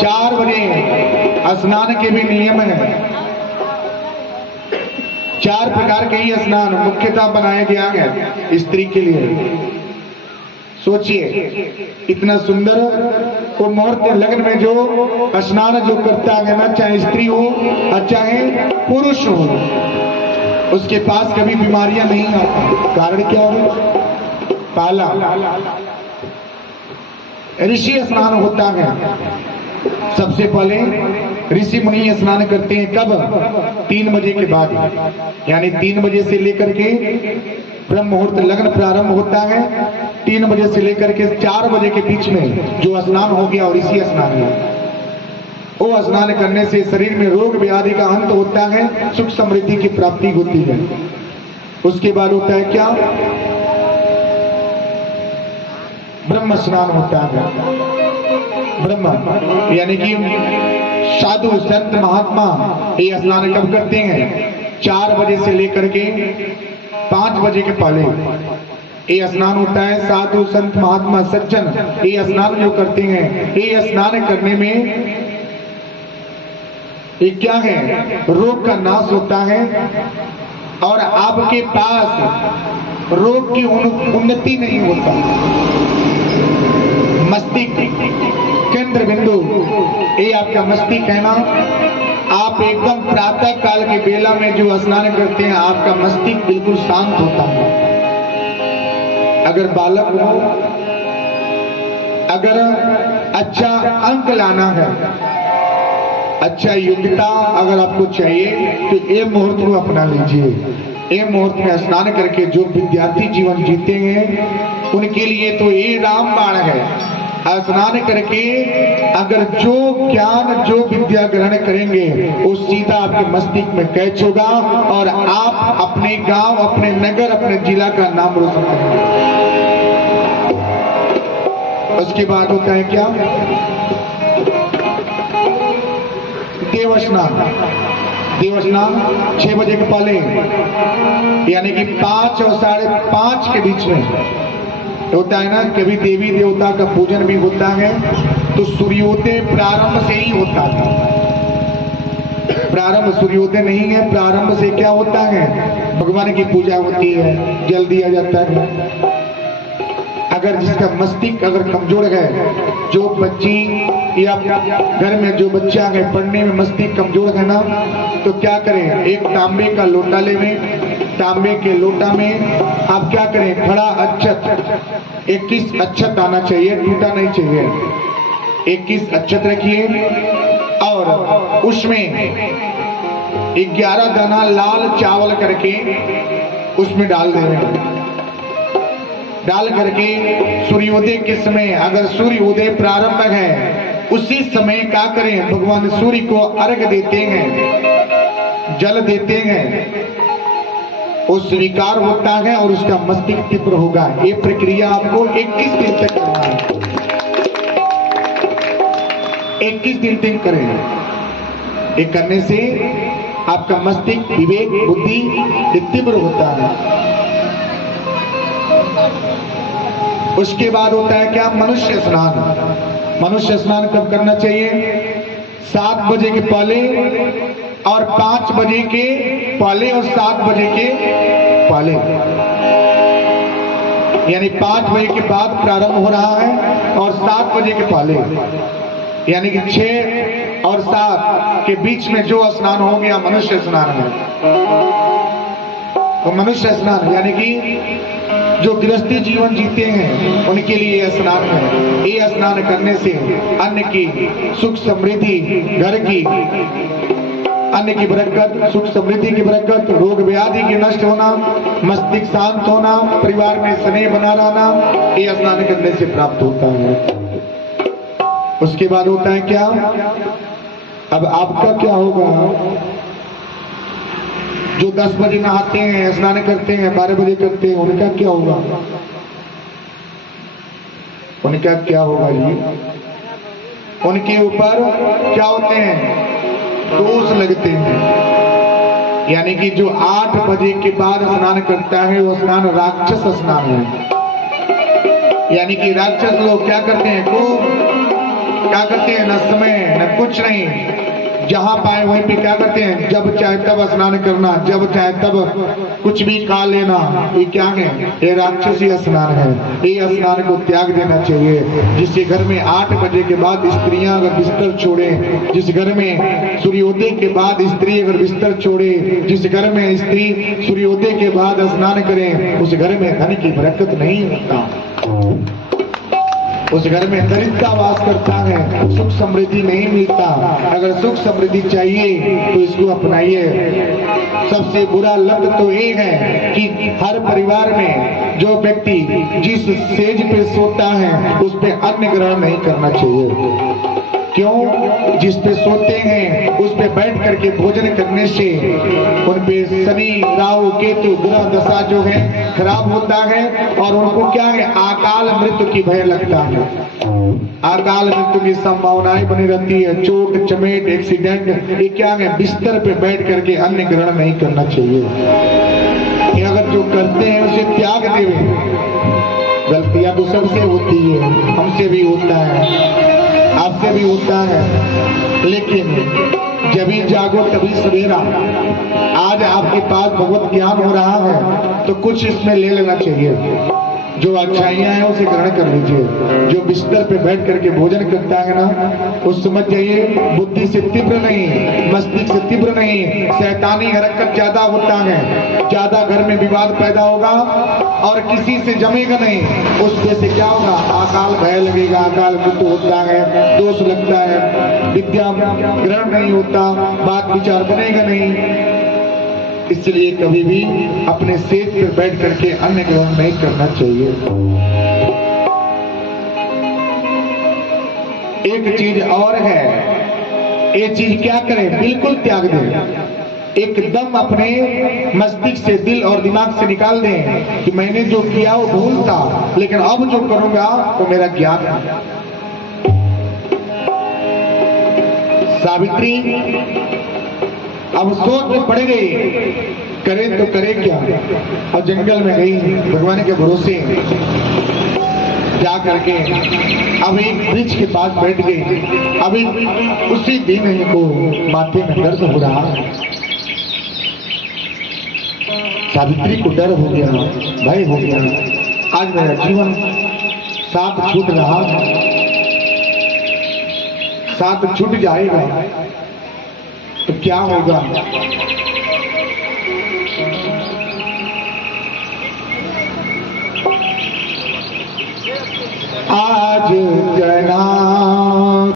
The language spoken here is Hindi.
4 बजे स्नान के भी नियम है। 4 प्रकार के ही स्नान मुख्यतः बनाया गया है स्त्री के लिए। सोचिए इतना सुंदर वो मुहूर्त लग्न में जो स्नान जो करता है ना, चाहे स्त्री हो और चाहे पुरुष हो, उसके पास कभी बीमारियां नहीं आती। कारण क्या हो? पहला ऋषि स्नान होता है। सबसे पहले ऋषि मुनि स्नान करते हैं। कब? 3 बजे के बाद, यानी 3 बजे से लेकर के ब्रह्म मुहूर्त लग्न प्रारंभ होता है। 3 बजे से लेकर के 4 बजे के बीच में जो स्नान हो गया और ऋषि स्नान है। वो स्नान करने से शरीर में रोग व्याधि का अंत होता है, सुख समृद्धि की प्राप्ति होती है। उसके बाद होता है क्या? ब्रह्म स्नान होता है। ब्रह्म यानी कि साधु संत महात्मा ये स्नान कब करते हैं? 4 बजे से लेकर के 5 बजे के पहले ये स्नान होता है। साधु संत महात्मा सज्जन ये स्नान जो करते हैं, ये स्नान करने में ये क्या है? रोग का नाश होता है और आपके पास रोग की उन्नति नहीं होता। मस्तिष्क केंद्र बिंदु ये आपका मस्तिष्क है ना, आप एकदम प्रातः काल के बेला में जो स्नान करते हैं आपका मस्तिष्क बिल्कुल शांत होता है। अगर बालक हो, अगर अच्छा अंक लाना है, अच्छा योग्यता अगर आपको चाहिए तो ये मुहूर्त को अपना लीजिए। ये मुहूर्त में स्नान करके जो विद्यार्थी जीवन जीते हैं उनके लिए तो ये रामबाण है। स्नान करके अगर जो ज्ञान जो विद्या ग्रहण करेंगे वो सीधा आपके मस्तिष्क में कैच होगा और आप अपने गांव, अपने नगर, अपने जिला का नाम रोशन करेंगे। उसके बाद होता है क्या? देव स्नान। देव स्नान 6 बजे के पहले, यानी कि 5 और 5:30 के बीच में होता है ना। कभी देवी देवता का पूजन भी होता है तो सूर्योदय प्रारंभ से ही होता है। प्रारंभ सूर्योदय नहीं है, प्रारंभ से क्या होता है? भगवान की पूजा होती है, जल दिया जाता है। अगर जिसका मस्तिष्क अगर कमजोर है, जो बच्ची या घर में जो बच्चा है पढ़ने में मस्तिष्क कमजोर है ना, तो क्या करें? एक तांबे का लोटा लें। तांबे के लोटा में आप क्या करें? खड़ा अक्षत 21 अक्षत आना चाहिए, टूटा नहीं चाहिए। 21 अक्षत रखिए और उसमें 11 दाना लाल चावल करके उसमें डाल दें। डाल करके सूर्योदय के समय, अगर सूर्योदय प्रारंभ है उसी समय क्या करें? भगवान सूर्य को अर्घ देते हैं, जल देते हैं। वो स्वीकार होता है और उसका मस्तिष्क तीव्र होगा। ये प्रक्रिया आपको 21 दिन तक करना है। 21 दिन तक करें। ये करने से आपका मस्तिष्क, विवेक, बुद्धि तीव्र होता है। उसके बाद होता है क्या? मनुष्य स्नान। मनुष्य स्नान कब करना चाहिए? 7 बजे के पहले और 5 बजे के पहले और 7 बजे के पहले, यानी 5 बजे के बाद प्रारंभ हो रहा है और 7 बजे के पहले, यानी कि 6 और 7 के बीच में जो स्नान हो गया मनुष्य स्नान है। तो मनुष्य स्नान यानी कि जो गृहस्थी जीवन जीते हैं उनके लिए यह स्नान है। ये स्नान करने से अन्न की सुख समृद्धि, घर की अन्न की बरकत, सुख समृद्धि की बरकत, रोग व्याधि के नष्ट होना, मस्तिष्क शांत होना, परिवार में स्नेह बना रहना, ये स्नान करने से प्राप्त होता है। उसके बाद होता है क्या? अब आपका क्या होगा? जो 10 बजे नहाते हैं, स्नान करते हैं, 12 बजे करते हैं, उनका क्या होगा? उनका क्या होगा जी? उनके ऊपर क्या होते हैं? दोष लगते हैं। यानी कि जो 8 बजे के बाद स्नान करता है वो स्नान राक्षस स्नान है। यानी कि राक्षस लोग क्या करते हैं? खूब क्या करते हैं, न समय न कुछ नहीं, जहां पाए वहीं पे क्या करते हैं, जब चाहे तब स्नान करना, जब चाहे तब कुछ भी खा लेना। ये क्या है, ये राक्षसी स्नान है। ये स्नान को त्याग देना चाहिए। जिसके घर में 8 बजे के बाद स्त्रियां अगर बिस्तर छोड़े, जिस घर में सूर्योदय के बाद स्त्री अगर बिस्तर छोड़े, जिस घर में स्त्री सूर्योदय के बाद स्नान करे, उस घर में धन की बरकत नहीं होता, उस घर में दरिद्रता वास करता है, सुख समृद्धि नहीं मिलता। अगर सुख समृद्धि चाहिए तो इसको अपनाइए। सबसे बुरा लत तो ये है कि हर परिवार में जो व्यक्ति जिस सेज पे सोता है उस पे अन्न ग्रहण नहीं करना चाहिए। क्यों? जिस पे सोते हैं उस पे बैठ करके भोजन करने से उन पे शनि राहु केतु ग्रह दशा जो है खराब होता है और उनको क्या है, अकाल मृत्यु की भय लगता है। अकाल मृत्यु की संभावनाएं बनी रहती है। चोट चमेट एक्सीडेंट, ये क्या है, बिस्तर पे बैठ करके अन्न ग्रहण नहीं करना चाहिए। ये अगर जो करते हैं उसे त्याग देवे। गलतियां तो सबसे होती है, हमसे भी होता है, आपसे भी होता है, लेकिन जब भी जागो तभी सवेरा। आज आपके पास भगवत ज्ञान हो रहा है तो कुछ इसमें ले लेना चाहिए। जो अच्छाइयां हैं उसे ग्रहण कर लीजिए। जो बिस्तर पे बैठ करके भोजन करता है ना, उस समझ जाइए बुद्धि से तीव्र नहीं, मस्तिष्क से तीव्र नहीं, शैतानी हरकत ज्यादा होता है, ज्यादा घर में विवाद पैदा होगा और किसी से जमेगा नहीं। उस पे से क्या होगा, अकाल भय लगेगा, अकाल मृत्यु होता है, दोष लगता है, विद्या ग्रहण नहीं होता, बात विचार बनेगा नहीं। इसलिए कभी भी अपने सेज पर बैठ करके अन्न ग्रहण नहीं करना चाहिए। एक चीज और है, ये चीज क्या करें, बिल्कुल त्याग दें। एकदम अपने मस्तिष्क से, दिल और दिमाग से निकाल दें कि मैंने जो किया वो भूल था, लेकिन अब जो करूंगा वो मेरा ज्ञान है। सावित्री अब सोच में पड़ गई, करे तो करे क्या, और जंगल में गई भगवान के भरोसे जा करके अब एक वृक्ष के पास बैठ गई। अभी उसी दिन इनको माथे में दर्द हो रहा। सावित्री को डर हो गया, भय हो गया, आज मेरा जीवन साथ छूट रहा, साथ छूट जाएगा तो क्या होगा। आज जना